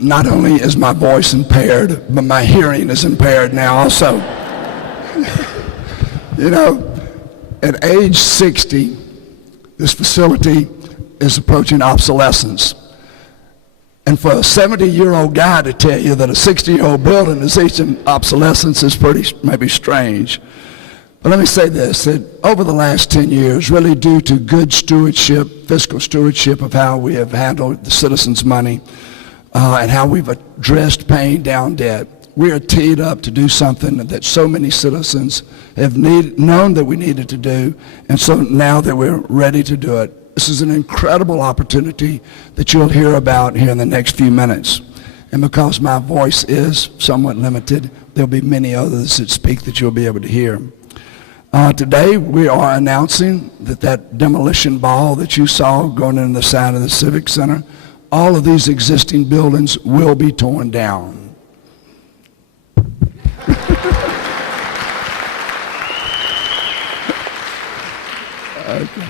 not only is my voice impaired, but my hearing is impaired now also. You know, at age 60, this facility is approaching obsolescence. And for a 70-year-old guy to tell you that a 60-year-old building is reaching obsolescence is pretty maybe strange. But let me say this, that over the last 10 years, really due to good stewardship, fiscal stewardship of how we have handled the citizens' money and how we've addressed paying down debt, we are teed up to do something that so many citizens have known that we needed to do, and so now that we're ready to do it. This is an incredible opportunity that you'll hear about here in the next few minutes. And because my voice is somewhat limited, there'll be many others that speak that you'll be able to hear. Today we are announcing that demolition ball that you saw going in the side of the Civic Center, all of these existing buildings will be torn down. Okay.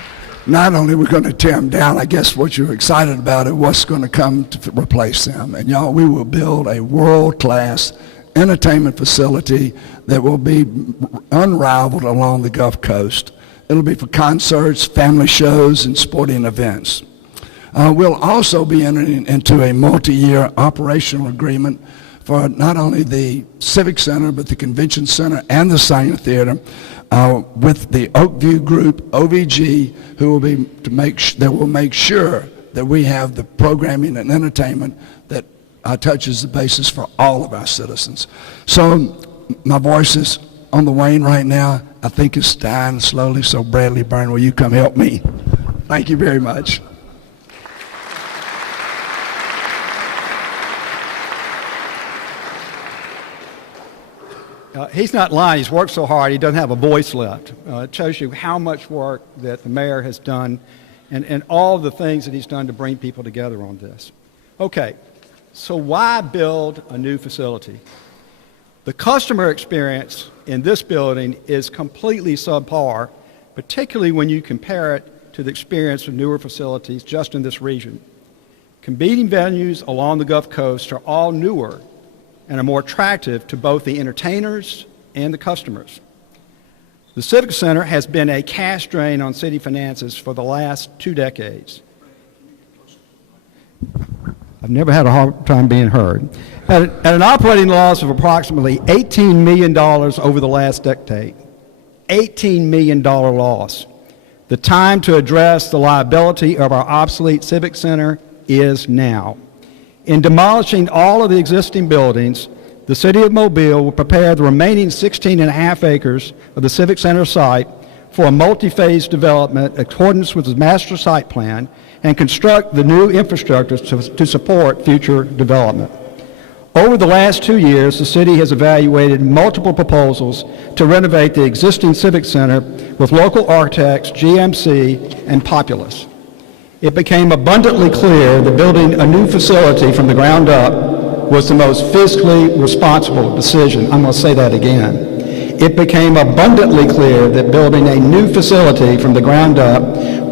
Not only are we going to tear them down, I guess what you're excited about is what's going to come to replace them. And y'all, we will build a world-class entertainment facility that will be unrivaled along the Gulf Coast. It'll be for concerts, family shows, and sporting events. We'll also be entering into a multi-year operational agreement for not only the Civic Center, but the Convention Center and the Sanger Theater with the Oakview Group, OVG, who will make sure that we have the programming and entertainment that touches the basis for all of our citizens. So my voice is on the wane right now. I think it's dying slowly, so Bradley Byrne, will you come help me? Thank you very much. He's not lying. He's worked so hard he doesn't have a voice left. It shows you how much work that the mayor has done and all the things that he's done to bring people together on this. Okay, so why build a new facility? The customer experience in this building is completely subpar, particularly when you compare it to the experience of newer facilities just in this region. Competing venues along the Gulf Coast are all newer and are more attractive to both the entertainers and the customers. The Civic Center has been a cash drain on city finances for the last 2 decades. I've never had a hard time being heard. At an operating loss of approximately $18 million over the last decade, $18 million loss. The time to address the liability of our obsolete Civic Center is now. In demolishing all of the existing buildings, the City of Mobile will prepare the remaining 16.5 acres of the Civic Center site for a multi-phase development in accordance with the master site plan and construct the new infrastructure to support future development. Over the last 2 years, the city has evaluated multiple proposals to renovate the existing Civic Center with local architects, GMC, and Populous. It became abundantly clear that building a new facility from the ground up was the most fiscally responsible decision. I'm going to say that again. It became abundantly clear that building a new facility from the ground up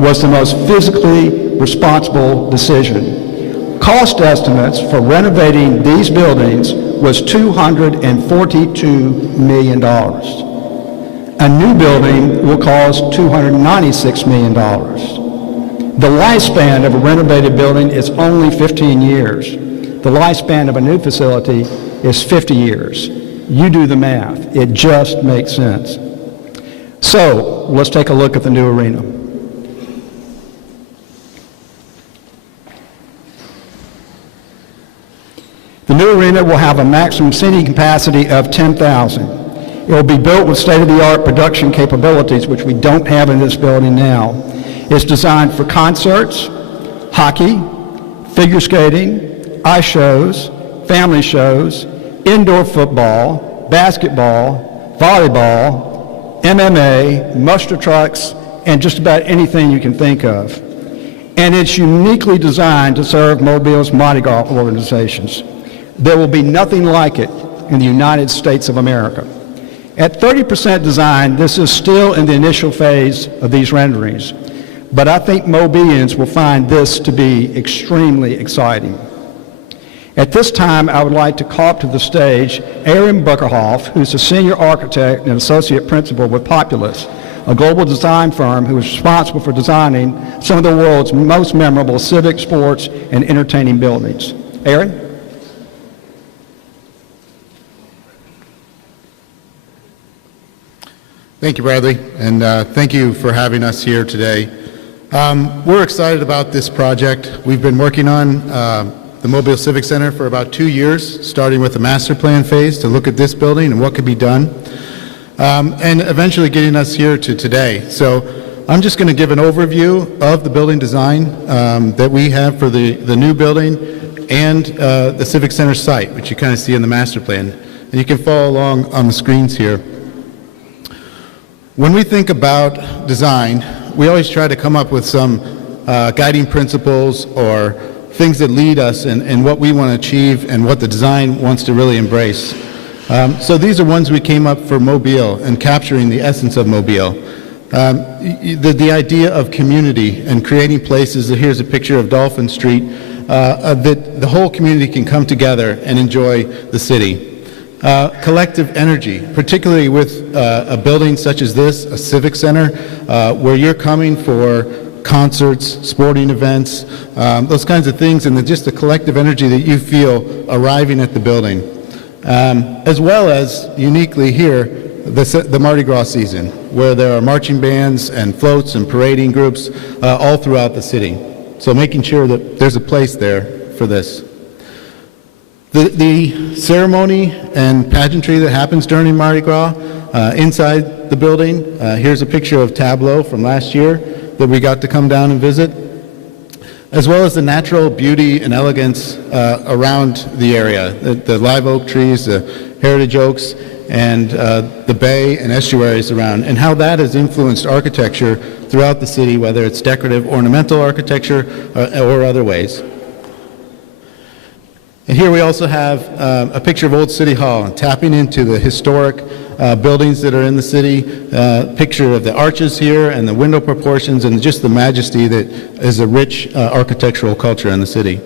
was the most fiscally responsible decision. Cost estimates for renovating these buildings was $242 million. A new building will cost $296 million. The lifespan of a renovated building is only 15 years. The lifespan of a new facility is 50 years. You do the math. It just makes sense. So let's take a look at the new arena. The new arena will have a maximum seating capacity of 10,000. It will be built with state-of-the-art production capabilities, which we don't have in this building now. It's designed for concerts, hockey, figure skating, ice shows, family shows, indoor football, basketball, volleyball, MMA, muster trucks, and just about anything you can think of. And it's uniquely designed to serve Mobile's Mardi Gras organizations. There will be nothing like it in the United States of America. At 30% design, this is still in the initial phase of these renderings, but I think Mobileans will find this to be extremely exciting. At this time, I would like to call up to the stage Aaron Buckerhoff, who's a senior architect and associate principal with Populous, a global design firm who is responsible for designing some of the world's most memorable civic, sports, and entertaining buildings. Aaron? Thank you, Bradley, and thank you for having us here today. We're excited about this project. We've been working on the Mobile Civic Center for about 2 years, starting with the master plan phase to look at this building and what could be done, and eventually getting us here to today. So I'm just going to give an overview of the building design that we have for the new building and the Civic Center site, which you kind of see in the master plan. And you can follow along on the screens here. When we think about design, we always try to come up with some guiding principles or things that lead us in what we want to achieve and what the design wants to really embrace. So these are ones we came up for Mobile and capturing the essence of Mobile. The idea of community and creating places, here's a picture of Dolphin Street, that the whole community can come together and enjoy the city. Collective energy, particularly with a building such as this, a civic center, where you're coming for concerts, sporting events, those kinds of things, and just the collective energy that you feel arriving at the building. As well as, uniquely here, the Mardi Gras season, where there are marching bands and floats and parading groups all throughout the city. So making sure that there's a place there for this. The ceremony and pageantry that happens during Mardi Gras inside the building, here's a picture of Tableau from last year that we got to come down and visit, as well as the natural beauty and elegance around the area, the live oak trees, the heritage oaks, and the bay and estuaries around, and how that has influenced architecture throughout the city, whether it's decorative, ornamental architecture, or other ways. And here we also have a picture of Old City Hall, and tapping into the historic buildings that are in the city, picture of the arches here and the window proportions and just the majesty that is a rich architectural culture in the city.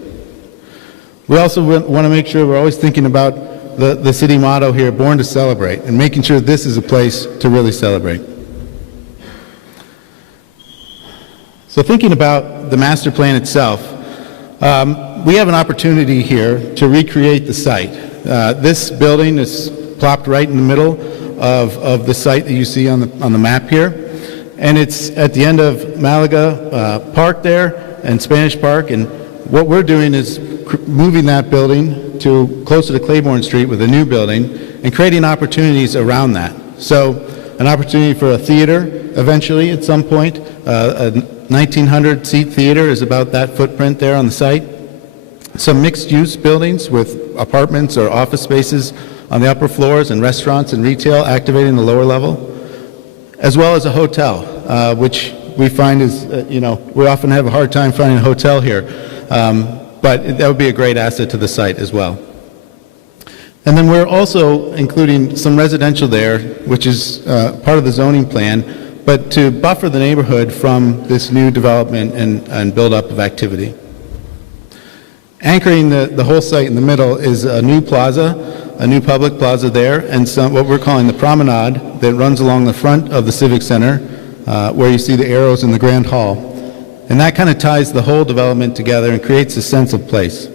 We also want to make sure we're always thinking about the city motto here, Born to Celebrate, and making sure this is a place to really celebrate. So thinking about the master plan itself, we have an opportunity here to recreate the site. This building is plopped right in the middle of the site that you see on the map here, and it's at the end of Malaga Park there and Spanish Park, and what we're doing is moving that building to closer to Claiborne Street with a new building and creating opportunities around that. So an opportunity for a theater eventually at some point. A 1,900 seat theater is about that footprint there on the site. Some mixed-use buildings with apartments or office spaces on the upper floors and restaurants and retail activating the lower level, as well as a hotel, which we find is, we often have a hard time finding a hotel here, but that would be a great asset to the site as well. And then we're also including some residential there, which is part of the zoning plan, but to buffer the neighborhood from this new development and build-up of activity. Anchoring the whole site in the middle is a new plaza, a new public plaza there, and what we're calling the promenade that runs along the front of the Civic Center, where you see the arrows in the Grand Hall. And that kind of ties the whole development together and creates a sense of place.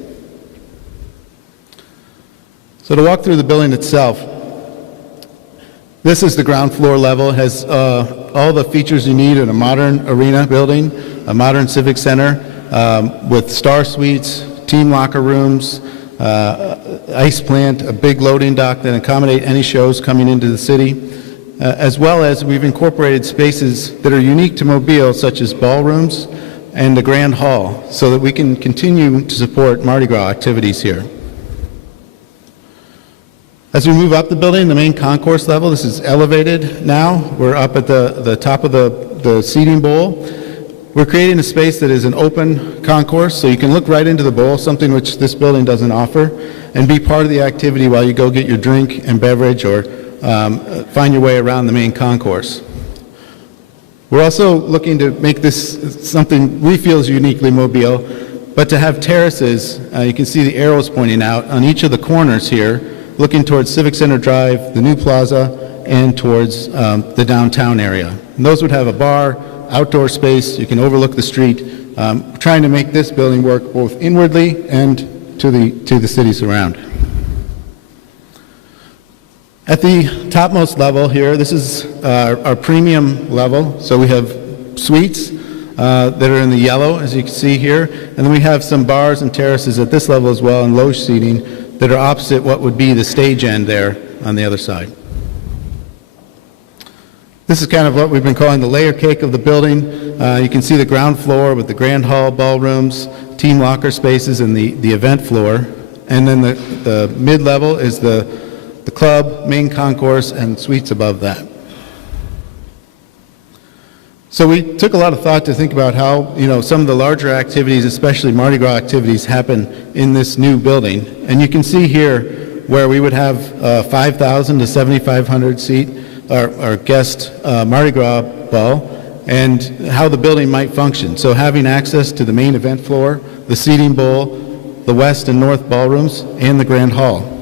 So to walk through the building itself, this is the ground floor level. It has all the features you need in a modern arena building, a modern civic center with star suites, team locker rooms, ice plant, a big loading dock that accommodate any shows coming into the city, as well as we've incorporated spaces that are unique to Mobile, such as ballrooms and the Grand Hall, so that we can continue to support Mardi Gras activities here. As we move up the building, the main concourse level, this is elevated now. We're up at the top of the seating bowl. We're creating a space that is an open concourse, so you can look right into the bowl, something which this building doesn't offer, and be part of the activity while you go get your drink and beverage or find your way around the main concourse. We're also looking to make this something we feel is uniquely Mobile, but to have terraces, you can see the arrows pointing out on each of the corners here, looking towards Civic Center Drive, the new plaza, and towards the downtown area. And those would have a bar, outdoor space, you can overlook the street, trying to make this building work both inwardly and to the cities around. At the topmost level here, this is our premium level. So we have suites that are in the yellow, as you can see here, and then we have some bars and terraces at this level as well, and loge seating that are opposite what would be the stage end there on the other side. This is kind of what we've been calling the layer cake of the building. You can see the ground floor with the grand hall, ballrooms, team locker spaces, and the event floor. And then the mid-level is the club, main concourse, and suites above that. So we took a lot of thought to think about how, some of the larger activities, especially Mardi Gras activities, happen in this new building. And you can see here where we would have 5,000 to 7,500 seat our guest Mardi Gras ball, and how the building might function. So having access to the main event floor, the seating bowl, the west and north ballrooms, and the grand hall.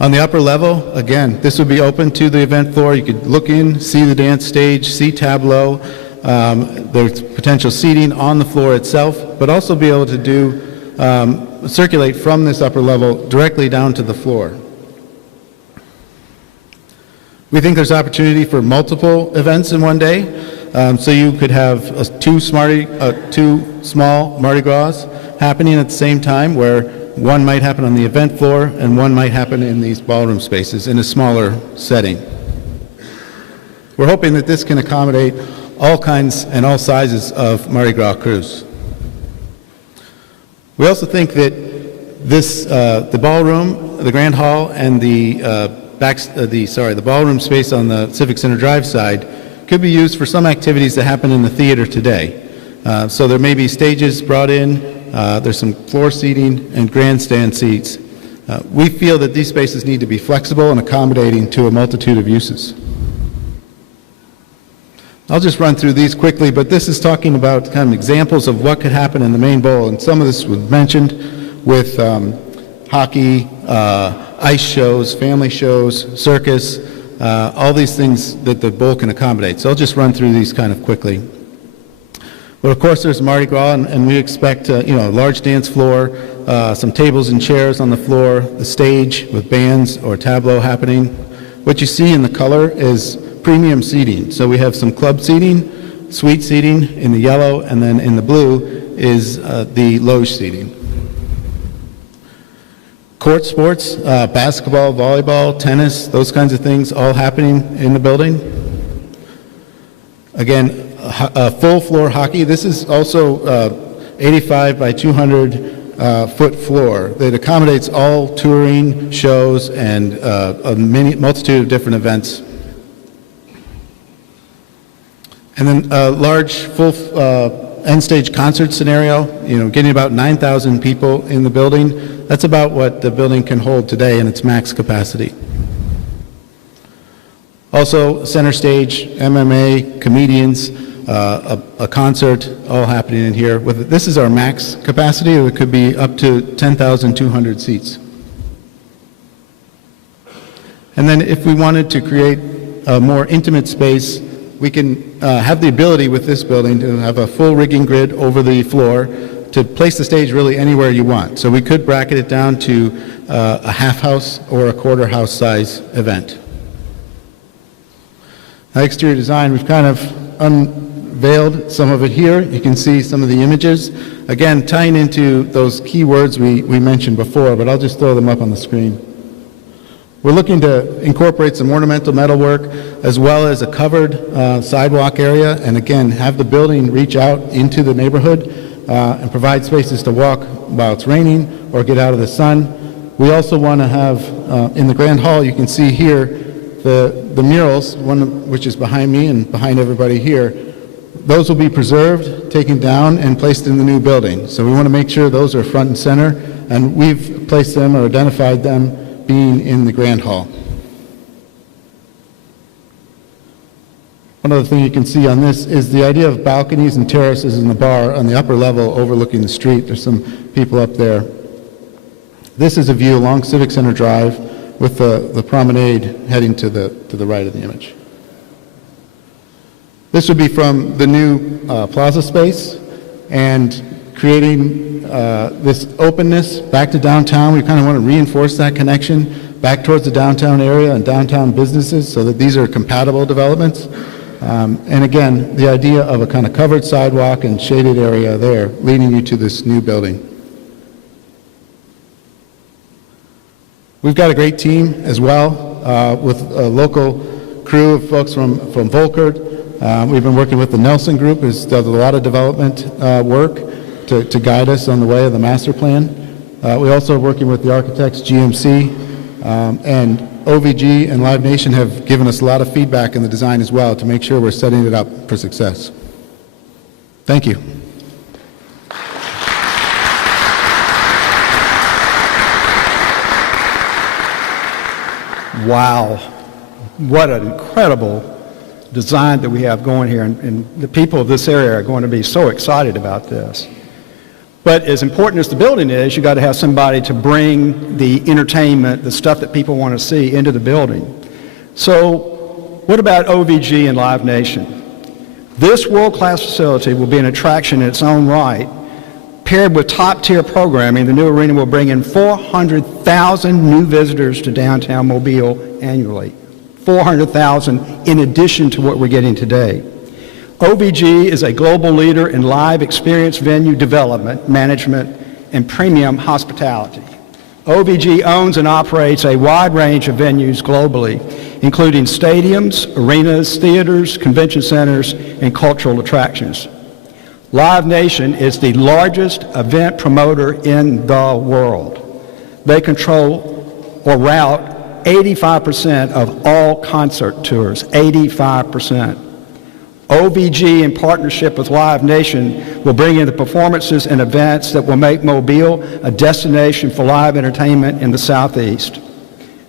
On the upper level, again, this would be open to the event floor. You could look in, see the dance stage, see tableau. There's potential seating on the floor itself, but also be able to circulate from this upper level directly down to the floor. We think there's opportunity for multiple events in one day. So you could have two small Mardi Gras happening at the same time, where one might happen on the event floor and one might happen in these ballroom spaces in a smaller setting. We're hoping that this can accommodate all kinds and all sizes of Mardi Gras crews. We also think that the ballroom, the grand hall, and the ballroom space on the Civic Center Drive side could be used for some activities that happen in the theater today. So there may be stages brought in, there's some floor seating and grandstand seats. We feel that these spaces need to be flexible and accommodating to a multitude of uses. I'll just run through these quickly, but this is talking about kind of examples of what could happen in the main bowl, and some of this was mentioned with hockey, ice shows, family shows, circus, all these things that the bowl can accommodate. So I'll just run through these kind of quickly. But of course there's Mardi Gras, and we expect a large dance floor, some tables and chairs on the floor, the stage with bands or tableau happening. What you see in the color is premium seating. So we have some club seating, suite seating in the yellow, and then in the blue is the loge seating. Court sports, basketball, volleyball, tennis, those kinds of things all happening in the building. Again, full floor hockey. This is also 85 by 200 foot floor that accommodates all touring, shows, and a multitude of different events. And then a large full end stage concert scenario, getting about 9,000 people in the building. That's about what the building can hold today in its max capacity. Also, center stage, MMA, comedians, a concert, all happening in here. This is our max capacity. It could be up to 10,200 seats. And then if we wanted to create a more intimate space, we can have the ability with this building to have a full rigging grid over the floor to place the stage really anywhere you want. So we could bracket it down to a half house or a quarter house size event. Now, exterior design, we've kind of unveiled some of it here. You can see some of the images. Again, tying into those key words we mentioned before, but I'll just throw them up on the screen. We're looking to incorporate some ornamental metalwork as well as a covered sidewalk area, and again, have the building reach out into the neighborhood and provide spaces to walk while it's raining or get out of the sun. We also want to have, in the Grand Hall, you can see here, the murals, one which is behind me and behind everybody here. Those will be preserved, taken down, and placed in the new building. So we want to make sure those are front and center, and we've placed them or identified them being in the Grand Hall. One other thing you can see on this is the idea of balconies and terraces in the bar on the upper level overlooking the street. There's some people up there. This is a view along Civic Center Drive with the promenade heading to the right of the image. This would be from the new plaza space, and creating this openness back to downtown. We kind of want to reinforce that connection back towards the downtown area and downtown businesses so that these are compatible developments. And again, the idea of a kind of covered sidewalk and shaded area there leading you to this new building. We've got a great team as well with a local crew of folks from Volkert. We've been working with the Nelson Group, who's done a lot of development work to guide us on the way of the master plan. We also are working with the architects, GMC, and OVG and Live Nation have given us a lot of feedback in the design as well to make sure we're setting it up for success. Thank you. Wow, what an incredible design that we have going here, and the people of this area are going to be so excited about this. But as important as the building is, you got to have somebody to bring the entertainment, the stuff that people want to see into the building. So what about OVG and Live Nation? This world-class facility will be an attraction in its own right. Paired with top-tier programming, the new arena will bring in 400,000 new visitors to downtown Mobile annually. 400,000 in addition to what we're getting today. OVG is a global leader in live experience venue development, management, and premium hospitality. OVG owns and operates a wide range of venues globally, including stadiums, arenas, theaters, convention centers, and cultural attractions. Live Nation is the largest event promoter in the world. They control or route 85% of all concert tours, 85%. OVG, in partnership with Live Nation, will bring in the performances and events that will make Mobile a destination for live entertainment in the Southeast.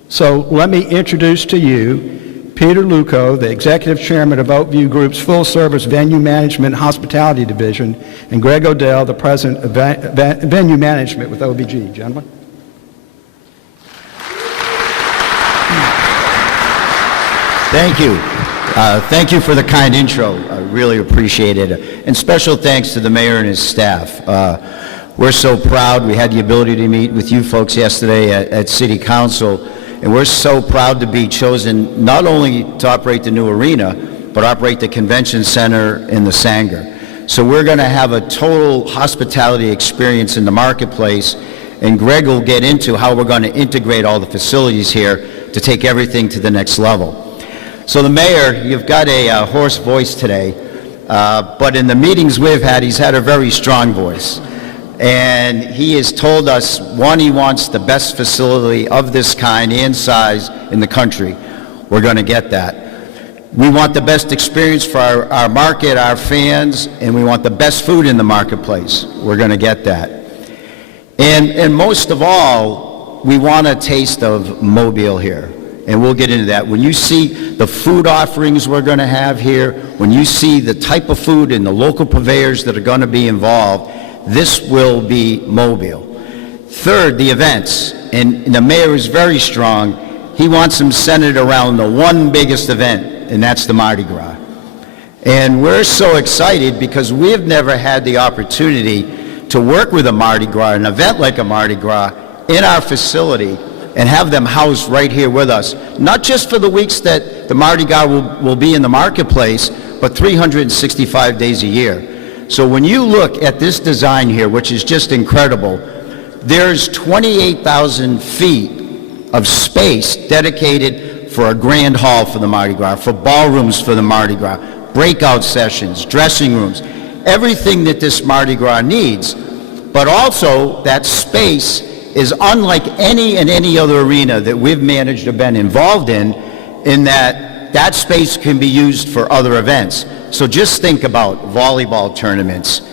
So let me introduce to you Peter Luco, the Executive Chairman of Oakview Group's Full-Service Venue Management and Hospitality Division, and Greg Odell, the President of Venue Management with OVG. Gentlemen. Thank you. Thank you for the kind intro. I really appreciate it. And special thanks to the mayor and his staff. We're so proud. We had the ability to meet with you folks yesterday at City Council, and we're so proud to be chosen not only to operate the new arena, but operate the convention center in the Sanger. So we're going to have a total hospitality experience in the marketplace, and Greg will get into how we're going to integrate all the facilities here to take everything to the next level. So the mayor, you've got a hoarse voice today, but in the meetings we've had, he's had a very strong voice. And he has told us, one, he wants the best facility of this kind and size in the country. We're going to get that. We want the best experience for our market, our fans, and we want the best food in the marketplace. We're going to get that. And most of all, we want a taste of Mobile here. And we'll get into that. When you see the food offerings we're going to have here, when you see the type of food and the local purveyors that are going to be involved, this will be Mobile. Third, the events. And the mayor is very strong. He wants them centered around the one biggest event, and that's the Mardi Gras. And we're so excited because we've never had the opportunity to work with a Mardi Gras, an event like a Mardi Gras, in our facility and have them housed right here with us, not just for the weeks that the Mardi Gras will be in the marketplace, but 365 days a year. So when you look at this design here, which is just incredible, there's 28,000 feet of space dedicated for a grand hall for the Mardi Gras, for ballrooms for the Mardi Gras, breakout sessions, dressing rooms, everything that this Mardi Gras needs. But also that space is unlike any other arena that we've managed or been involved in that space can be used for other events. So just think about volleyball tournaments,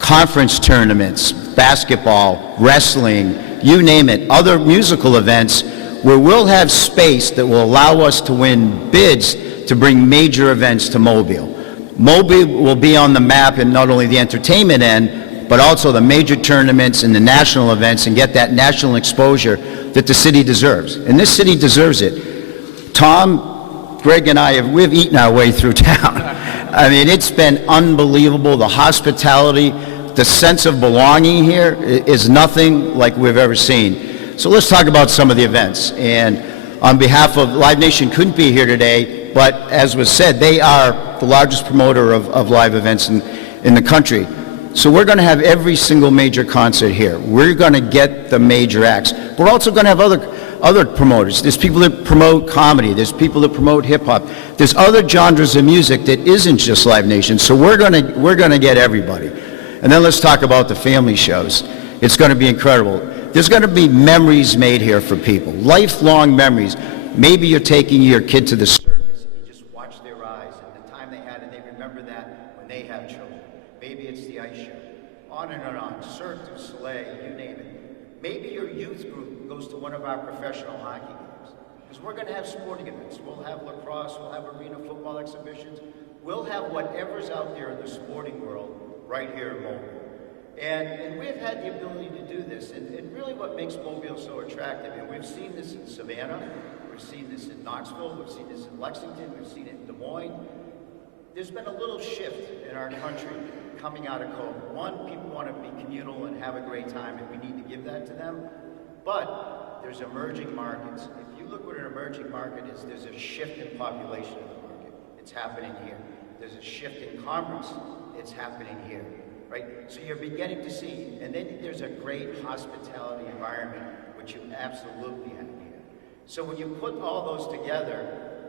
conference tournaments, basketball, wrestling, you name it, other musical events where we'll have space that will allow us to win bids to bring major events to Mobile. Mobile will be on the map in not only the entertainment end, but also the major tournaments and the national events, and get that national exposure that the city deserves. And this city deserves it. Tom, Greg, and we've eaten our way through town. I mean, it's been unbelievable. The hospitality, the sense of belonging here is nothing like we've ever seen. So let's talk about some of the events. And on behalf of Live Nation, couldn't be here today, but as was said, they are the largest promoter of live events in the country. So we're going to have every single major concert here. We're going to get the major acts. We're also going to have other promoters. There's people that promote comedy. There's people that promote hip-hop. There's other genres of music that isn't just Live Nation. So we're going to get everybody. And then let's talk about the family shows. It's going to be incredible. There's going to be memories made here for people, lifelong memories. Maybe you're taking your kid to the circus and you just watch their eyes and the time they had, and they remember that when they have children. Maybe it's the ice show, on and on, Cirque du Soleil, you name it. Maybe your youth group goes to one of our professional hockey games, because we're going to have sporting events. We'll have lacrosse, we'll have arena football exhibitions. We'll have whatever's out there in the sporting world right here in Mobile. And we've had the ability to do this, and really what makes Mobile so attractive, and we've seen this in Savannah, we've seen this in Knoxville, we've seen this in Lexington, we've seen it in Des Moines. There's been a little shift in our country coming out of COVID. One, people want to be communal and have a great time, and we need to give that to them. But there's emerging markets. If you look what an emerging market is, there's a shift in population of the market. It's happening here. There's a shift in commerce. It's happening here. Right? So you're beginning to see, and then there's a great hospitality environment, which you absolutely have here. So when you put all those together,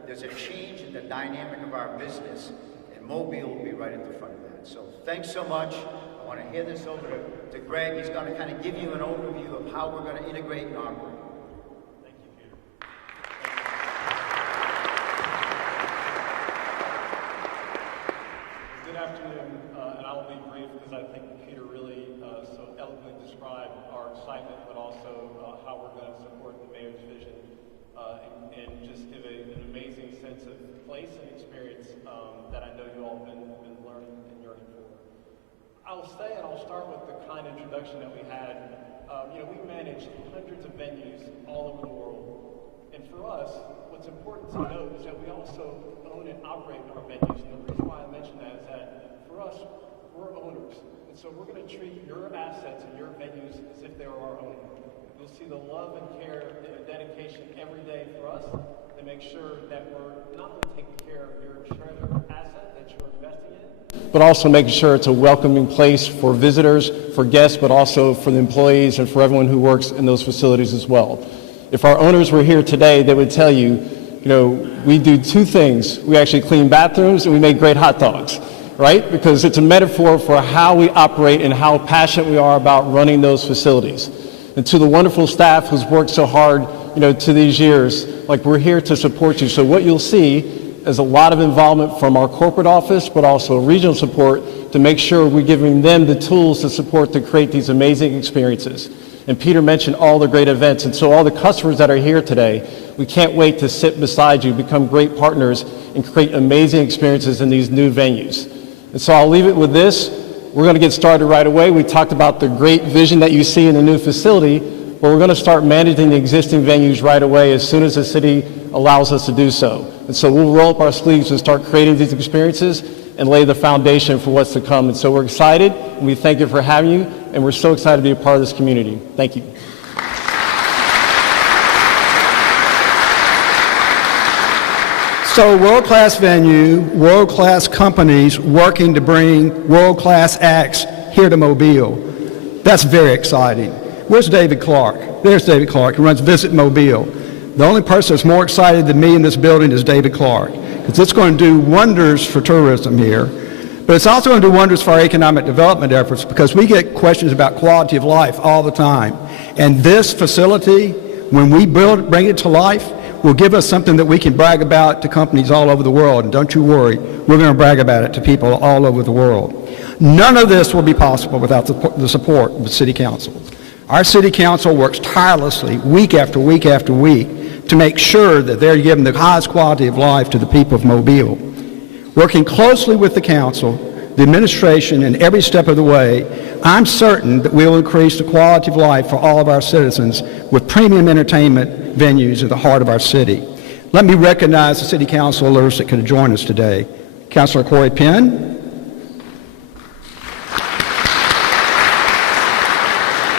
there's a change in the dynamic of our business, and Mobile will be right at the front of that. So thanks so much. I want to hand this over to Greg. He's going to kind of give you an overview of how we're going to integrate and operate. Thank you, Peter. Good afternoon, and I will be brief because I think Peter really so eloquently described our excitement, but also how we're going to support the mayor's vision and just give an amazing sense of place and experience that I know you all have been learning and yearning for. I'll say, and I'll start with the kind introduction that we had. We manage hundreds of venues all over the world, and for us, what's important to note is that we also own and operate our venues. And the reason why I mention that is that for us, we're owners. And so we're going to treat your assets and your venues as if they were our own. You'll see the love and care and dedication every day for us to make sure that we're not only taking care of your treasure asset that you're investing in, but also making sure it's a welcoming place for visitors, for guests, but also for the employees and for everyone who works in those facilities as well. If our owners were here today, they would tell you, we do two things. We actually clean bathrooms and we make great hot dogs, right? Because it's a metaphor for how we operate and how passionate we are about running those facilities. And to the wonderful staff who's worked so hard, to these years, we're here to support you. So what you'll see is a lot of involvement from our corporate office, but also regional support to make sure we're giving them the tools to support to create these amazing experiences. And Peter mentioned all the great events, and so all the customers that are here today, we can't wait to sit beside you, become great partners, and create amazing experiences in these new venues. And so I'll leave it with this. We're going to get started right away. We talked about the great vision that you see in the new facility, but we're going to start managing the existing venues right away as soon as the city allows us to do so. And so we'll roll up our sleeves and start creating these experiences and lay the foundation for what's to come. And so we're excited, and we thank you for having you, and we're so excited to be a part of this community. Thank you. So world-class venue, world-class companies working to bring world-class acts here to Mobile. That's very exciting. Where's David Clark? There's David Clark, who runs Visit Mobile. The only person that's more excited than me in this building is David Clark, because it's going to do wonders for tourism here, but it's also going to do wonders for our economic development efforts, because we get questions about quality of life all the time. And this facility, when we bring it to life, will give us something that we can brag about to companies all over the world. And don't you worry, we're going to brag about it to people all over the world. None of this will be possible without the support of the City Council. Our City Council works tirelessly week after week after week to make sure that they're giving the highest quality of life to the people of Mobile. Working closely with the council, the administration, and every step of the way, I'm certain that we'll increase the quality of life for all of our citizens with premium entertainment venues at the heart of our city. Let me recognize the city councilors that could join us today. Councilor Corey Penn,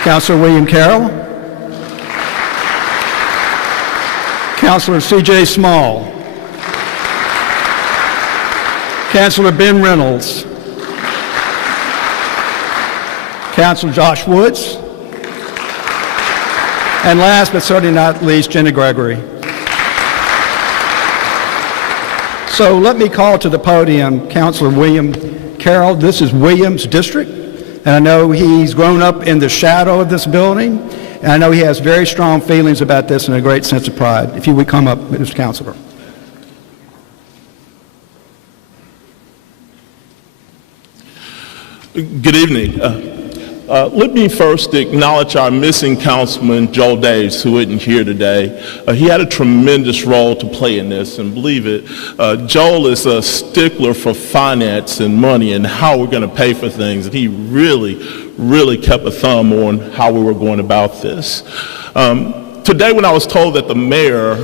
Councilor William Carroll, Councilor C.J. Small, Councilor Ben Reynolds, Councilor Josh Woods, and last but certainly not least, Jenna Gregory. So let me call to the podium Councilor William Carroll. This is William's district, and I know he's grown up in the shadow of this building, and I know he has very strong feelings about this and a great sense of pride. If you would come up, Mr. Councilor. Good evening. Let me first acknowledge our missing councilman, Joel Daves, who isn't here today. He had a tremendous role to play in this, and believe it, Joel is a stickler for finance and money and how we're going to pay for things, and he really kept a thumb on how we were going about this. Today, when I was told that the mayor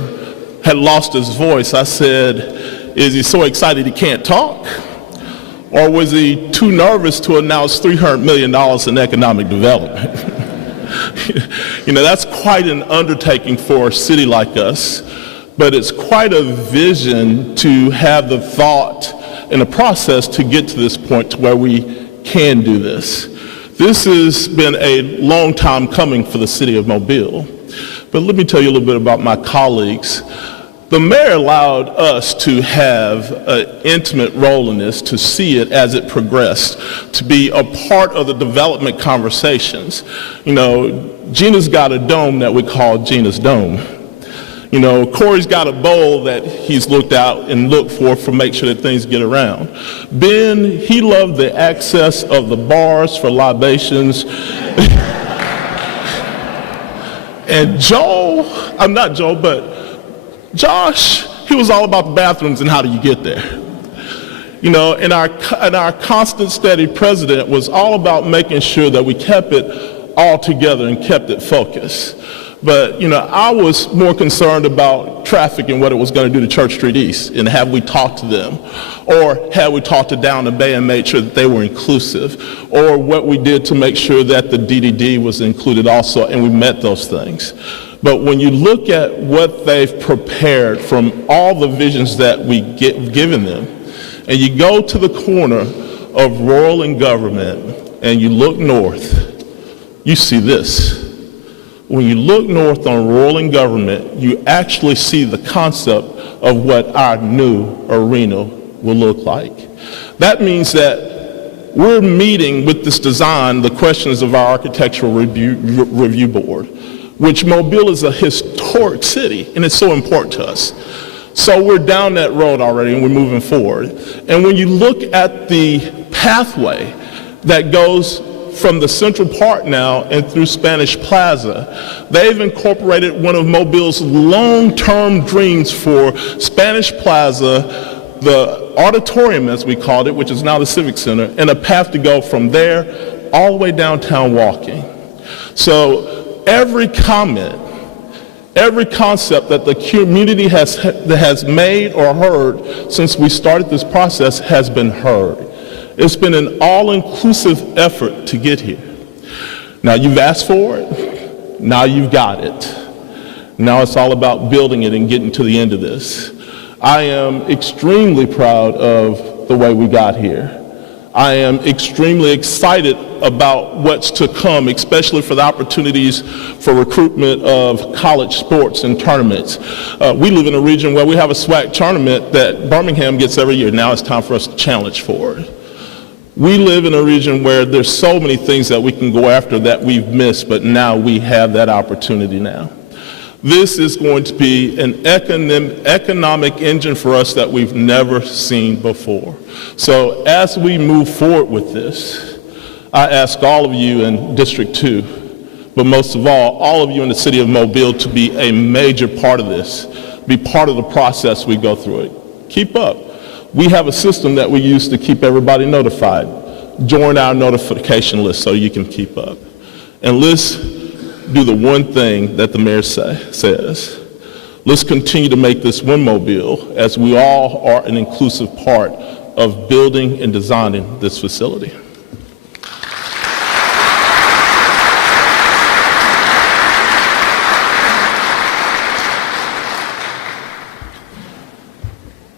had lost his voice, I said, is he so excited he can't talk? Or was he too nervous to announce $300 million in economic development? You know, that's quite an undertaking for a city like us, but it's quite a vision to have the thought and the process to get to this point to where we can do this. This has been a long time coming for the city of Mobile, but let me tell you a little bit about my colleagues. The mayor allowed us to have an intimate role in this, to see it as it progressed, to be a part of the development conversations. You know, Gina's got a dome that we call Gina's Dome. You know, Corey's got a bowl that he's looked out and looked for make sure that things get around. Ben, he loved the access of the bars for libations. And Josh, he was all about the bathrooms and how do you get there. You know, and our constant steady president was all about making sure that we kept it all together and kept it focused. But, you know, I was more concerned about traffic and what it was going to do to Church Street East, and have we talked to them? Or had we talked to Down the Bay and made sure that they were inclusive? Or what we did to make sure that the DDD was included also, and we met those things. But when you look at what they've prepared from all the visions that we given them, and you go to the corner of rural and government, and you look north, you see this. When you look north on rural and government, you actually see the concept of what our new arena will look like. That means that we're meeting with this design the questions of our architectural review board, which Mobile is a historic city, and it's so important to us. So we're down that road already, and we're moving forward. And when you look at the pathway that goes from the Central Park now and through Spanish Plaza, they've incorporated one of Mobile's long-term dreams for Spanish Plaza, the auditorium, as we called it, which is now the Civic Center, and a path to go from there all the way downtown walking. So every comment, every concept that the community has made or heard since we started this process has been heard. It's been an all-inclusive effort to get here. Now you've asked for it, now you've got it. Now it's all about building it and getting to the end of this. I am extremely proud of the way we got here. I am extremely excited about what's to come, especially for the opportunities for recruitment of college sports and tournaments. We live in a region where we have a SWAC tournament that Birmingham gets every year. Now it's time for us to challenge for it. We live in a region where there's so many things that we can go after that we've missed, but now we have that opportunity now. This is going to be an economic engine for us that we've never seen before. So as we move forward with this, I ask all of you in District 2, but most of all of you in the city of Mobile to be a major part of this, be part of the process we go through it. Keep up. We have a system that we use to keep everybody notified. Join our notification list so you can keep up. And let's do the one thing that the mayor says. Let's continue to make this one Mobile, as we all are an inclusive part of building and designing this facility.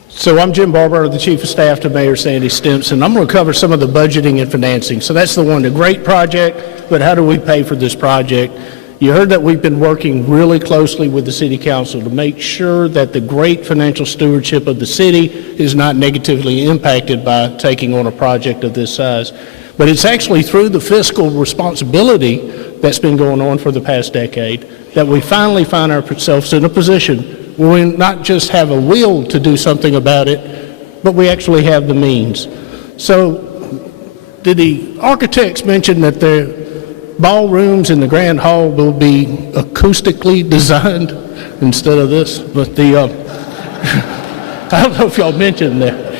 So I'm Jim Barber, the Chief of Staff to Mayor Sandy Stimpson. I'm going to cover some of the budgeting and financing. So that's the one, the great project, but how do we pay for this project? You heard that we've been working really closely with the City Council to make sure that the great financial stewardship of the city is not negatively impacted by taking on a project of this size. But it's actually through the fiscal responsibility that's been going on for the past decade that we finally find ourselves in a position where we not just have a will to do something about it, but we actually have the means. So did the architects mention that the ballrooms in the Grand Hall will be acoustically designed instead of this? But the, I don't know if y'all mentioned that.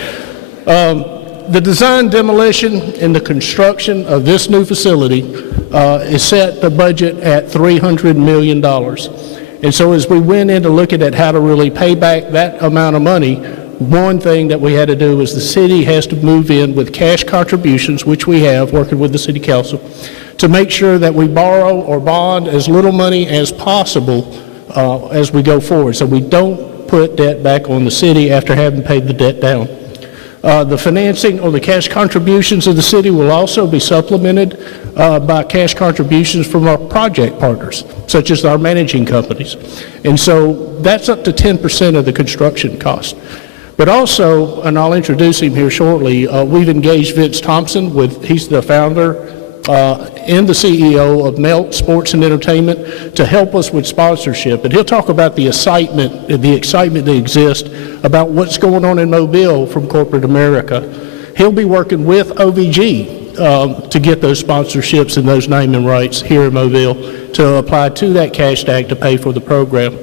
The design, demolition, and the construction of this new facility is set the budget at $300 million. And so as we went into looking at how to really pay back that amount of money, one thing that we had to do was the city has to move in with cash contributions, which we have, working with the City Council, to make sure that we borrow or bond as little money as possible as we go forward, so we don't put debt back on the city after having paid the debt down. The financing or the cash contributions of the city will also be supplemented by cash contributions from our project partners, such as our managing companies. And so that's up to 10% of the construction cost. But also, and I'll introduce him here shortly, we've engaged Vince Thompson, he's the founder and the CEO of Melt Sports and Entertainment, to help us with sponsorship. And he'll talk about the excitement that exists about what's going on in Mobile from corporate America. He'll be working with OVG to get those sponsorships and those naming rights here in Mobile to apply to that cash tag to pay for the program.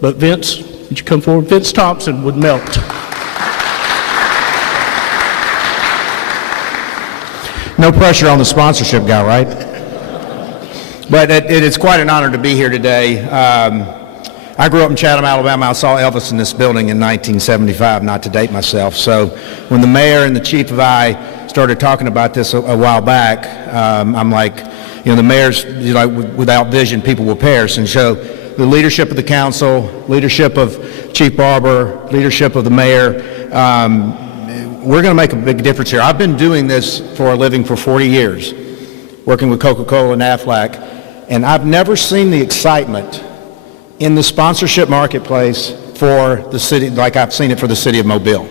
But Vince, would you come forward? Vince Thompson with Melt. No pressure on the sponsorship guy, right? But it is quite an honor to be here today. I grew up in Chatham, Alabama. I saw Elvis in this building in 1975, not to date myself. So when the mayor and the chief of I started talking about this a while back, I'm like, the mayor's like, without vision, people will perish. And so the leadership of the council, leadership of Chief Barber, leadership of the mayor, we're going to make a big difference here. I've been doing this for a living for 40 years, working with Coca-Cola and Aflac, and I've never seen the excitement in the sponsorship marketplace for the city like I've seen it for the city of Mobile.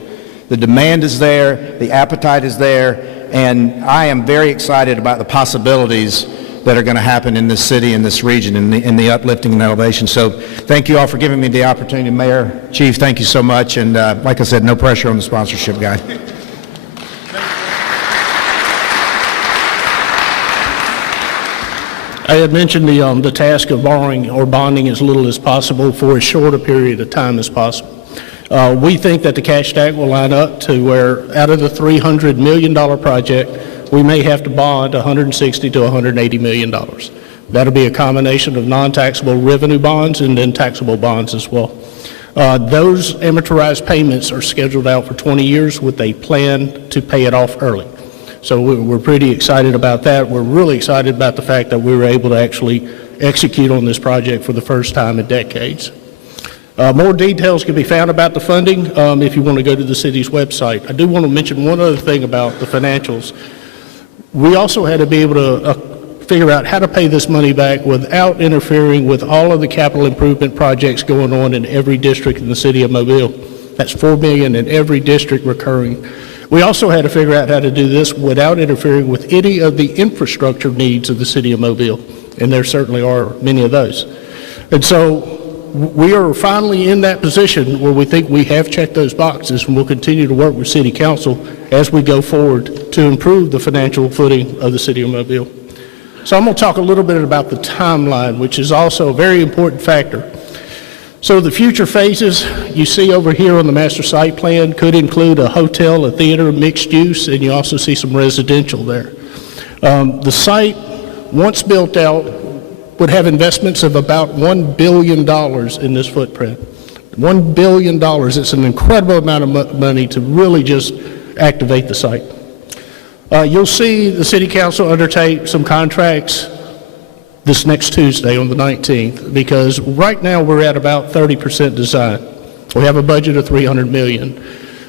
The demand is there, the appetite is there, and I am very excited about the possibilities that are going to happen in this city, in this region, in the uplifting and elevation. So thank you all for giving me the opportunity. Mayor, Chief, thank you so much. And like I said, no pressure on the sponsorship guy. I had mentioned the task of borrowing or bonding as little as possible for as short a period of time as possible. We think that the cash tag will line up to where out of the $300 million project, we may have to bond $160 to $180 million. That'll be a combination of non-taxable revenue bonds and then taxable bonds as well. Those amortized payments are scheduled out for 20 years with a plan to pay it off early. So we're pretty excited about that. We're really excited about the fact that we were able to actually execute on this project for the first time in decades. More details can be found about the funding if you want to go to the city's website. I do want to mention one other thing about the financials. We also had to be able to figure out how to pay this money back without interfering with all of the capital improvement projects going on in every district in the city of Mobile. That's $4 million in every district recurring. We also had to figure out how to do this without interfering with any of the infrastructure needs of the city of Mobile, and there certainly are many of those. And so we are finally in that position where we think we have checked those boxes, and we'll continue to work with City Council as we go forward to improve the financial footing of the city of Mobile. So I'm going to talk a little bit about the timeline, which is also a very important factor. So the future phases you see over here on the master site plan could include a hotel, a theater, mixed use, and you also see some residential there. The site, once built out, would have investments of about $1 billion in this footprint. $1 billion. It's an incredible amount of money to really just activate the site. You'll see the City Council undertake some contracts this next Tuesday on the 19th, because right now we're at about 30% design. We have a budget of $300 million.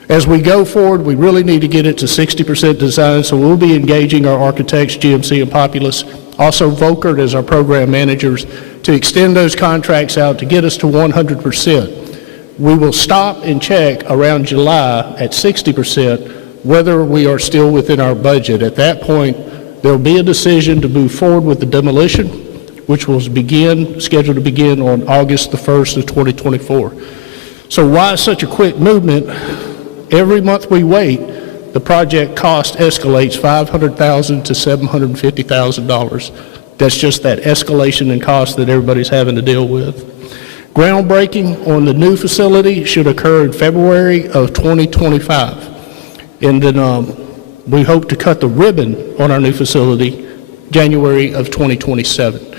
As we go forward, we really need to get it to 60% design, so we'll be engaging our architects, GMC and Populous, also Volkert as our program managers, to extend those contracts out to get us to 100%. We will stop and check around July at 60% whether we are still within our budget. At that point, there will be a decision to move forward with the demolition, which will scheduled to begin on August the 1st of 2024. So why such a quick movement? Every month we wait, the project cost escalates $500,000 to $750,000. That's just that escalation in cost that everybody's having to deal with. Groundbreaking on the new facility should occur in February of 2025. And then we hope to cut the ribbon on our new facility January of 2027.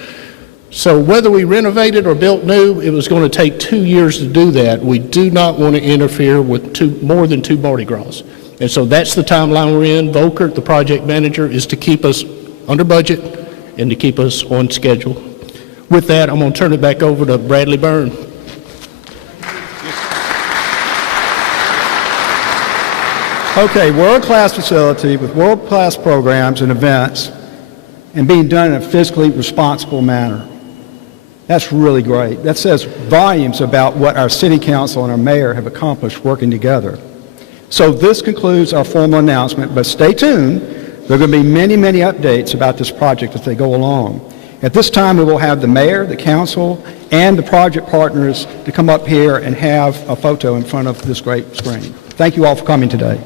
So whether we renovated or built new, it was going to take 2 years to do that. We do not want to interfere with more than 2 Mardi Gras. And so that's the timeline we're in. Volkert, the project manager, is to keep us under budget and to keep us on schedule. With that, I'm going to turn it back over to Bradley Byrne. Okay, world-class facility with world-class programs and events and being done in a fiscally responsible manner. That's really great. That says volumes about what our city council and our mayor have accomplished working together. So this concludes our formal announcement, but stay tuned. There are going to be many, many updates about this project as they go along. At this time, we will have the mayor, the council, and the project partners to come up here and have a photo in front of this great screen. Thank you all for coming today.